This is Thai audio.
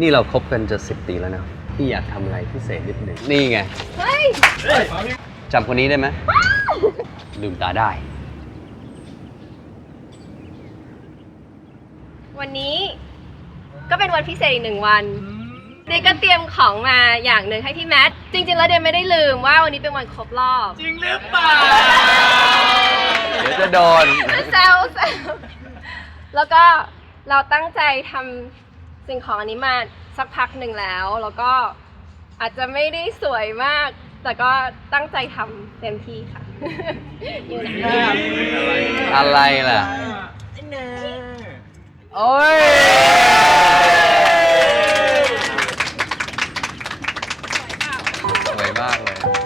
นี่เราคบกันจะสิบปีแล้วนะ พี่อยากทำอะไรพิเศษนิดหนึ่งนี่ไงเฮ้ย จำคนนี้ได้ไหมลืมตาได้ วันนี้ก็เป็นวันพิเศษอีกหนึ่งวันเดย์ก็เตรียมของมาอย่างหนึ่งให้พี่แมท จริง ๆ แล้วเดย์ไม่ได้ลืมว่าวันนี้เป็นวันครบรอบ จริงหรือเปล่า เดี๋ยวจะโดน แซวแซวแล้วก็เราตั้งใจทำ สิ่งของอันนี้มาสักพักหนึ่งแล้ว แล้วก็อาจจะไม่ได้สวยมาก แต่ก็ตั้งใจทำเต็มที่ค่ะ อยู่นะคะอะไรล่ะ โอ้ย สวยมากเลย